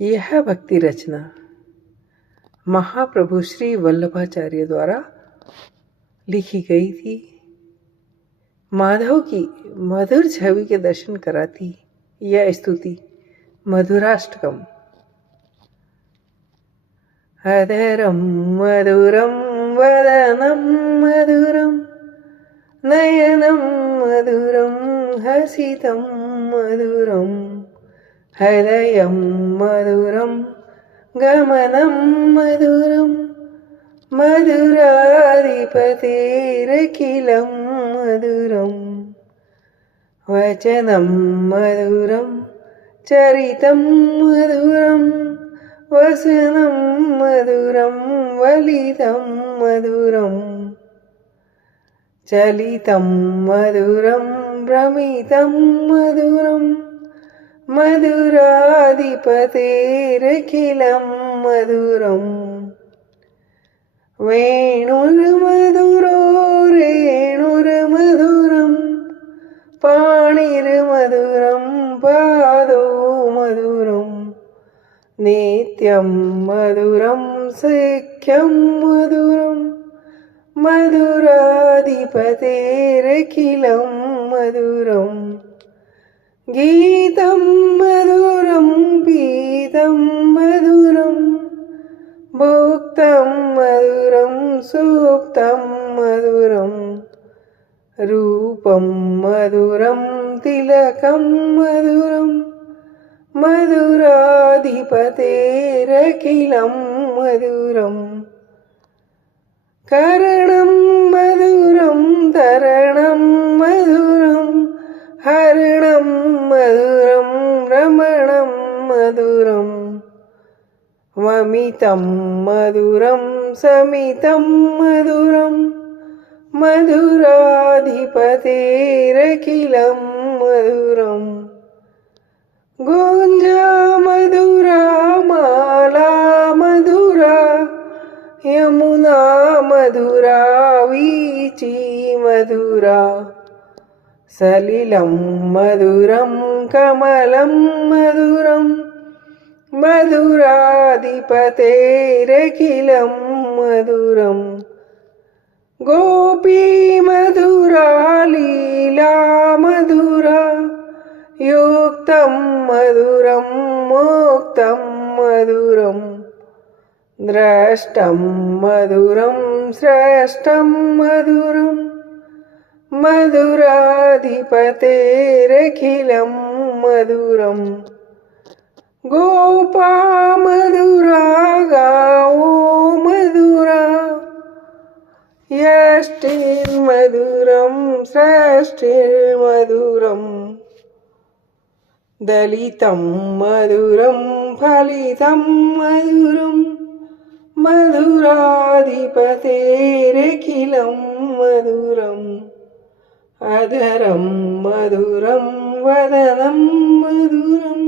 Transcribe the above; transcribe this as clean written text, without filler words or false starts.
यह भक्ति रचना महाप्रभु श्री वल्लभाचार्य द्वारा लिखी गई थी। माधव की मधुर छवि के दर्शन कराती यह स्तुति मधुराष्टकम। अधरं मधुरं वदनं मधुरं नयनं मधुरं हसितं मधुरं हृदयं मधुरं गमनं मधुरं मधुराधिपतेरखिलं मधुरं वचनं मधुरं चरितं मधुरं वसनं मधुरं वलितं मधुरं चलितं मधुरं भ्रमितं मधुरं मधुराधिपतेरखिलं मधुरं वेणुर्मधुरो रेणुर्मधुरं पाणिर्मधुरं पादो मधुरं नित्यं मधुरं सख्यं मधुरं मधुराधिपतेरखिलं मधुरं गीतं मधुरं पीतं मधुरं भोक्तं मधुरं सूक्तं मधुरं रूपं मधुरं तिलकं मधुरं मधुराधिपतेरखिलं मधुरं करणं मधुरं तरणं मधुरं हरणं मधुरं रमणं मधुरं वमितं मधुरं समितं मधुरं मधुराधिपतेरखिलं मधुरं गुञ्जा मधुरा माला मधुरा यमुना मधुरा वीची मधुरा सलिलं मधुरं कमलं मधुरं मधुराधिपतेरखिलं मधुरं गोपी मधुरा लीला मधुरा युक्तं मधुरं मोक्तं मधुरं द्रष्टं मधुरं श्रेष्ठं मधुरं मधुराधिपतेरखिलं मधुरं गोपा मधुरा गावो मधुरा यष्टिर्मधुरं श्रेष्ठिर्मधुरं दलितं मधुरं फलितं मधुरं मधुराधिपतेरखिलं मधुरम् अधरं मधुरं वदनं मधुरं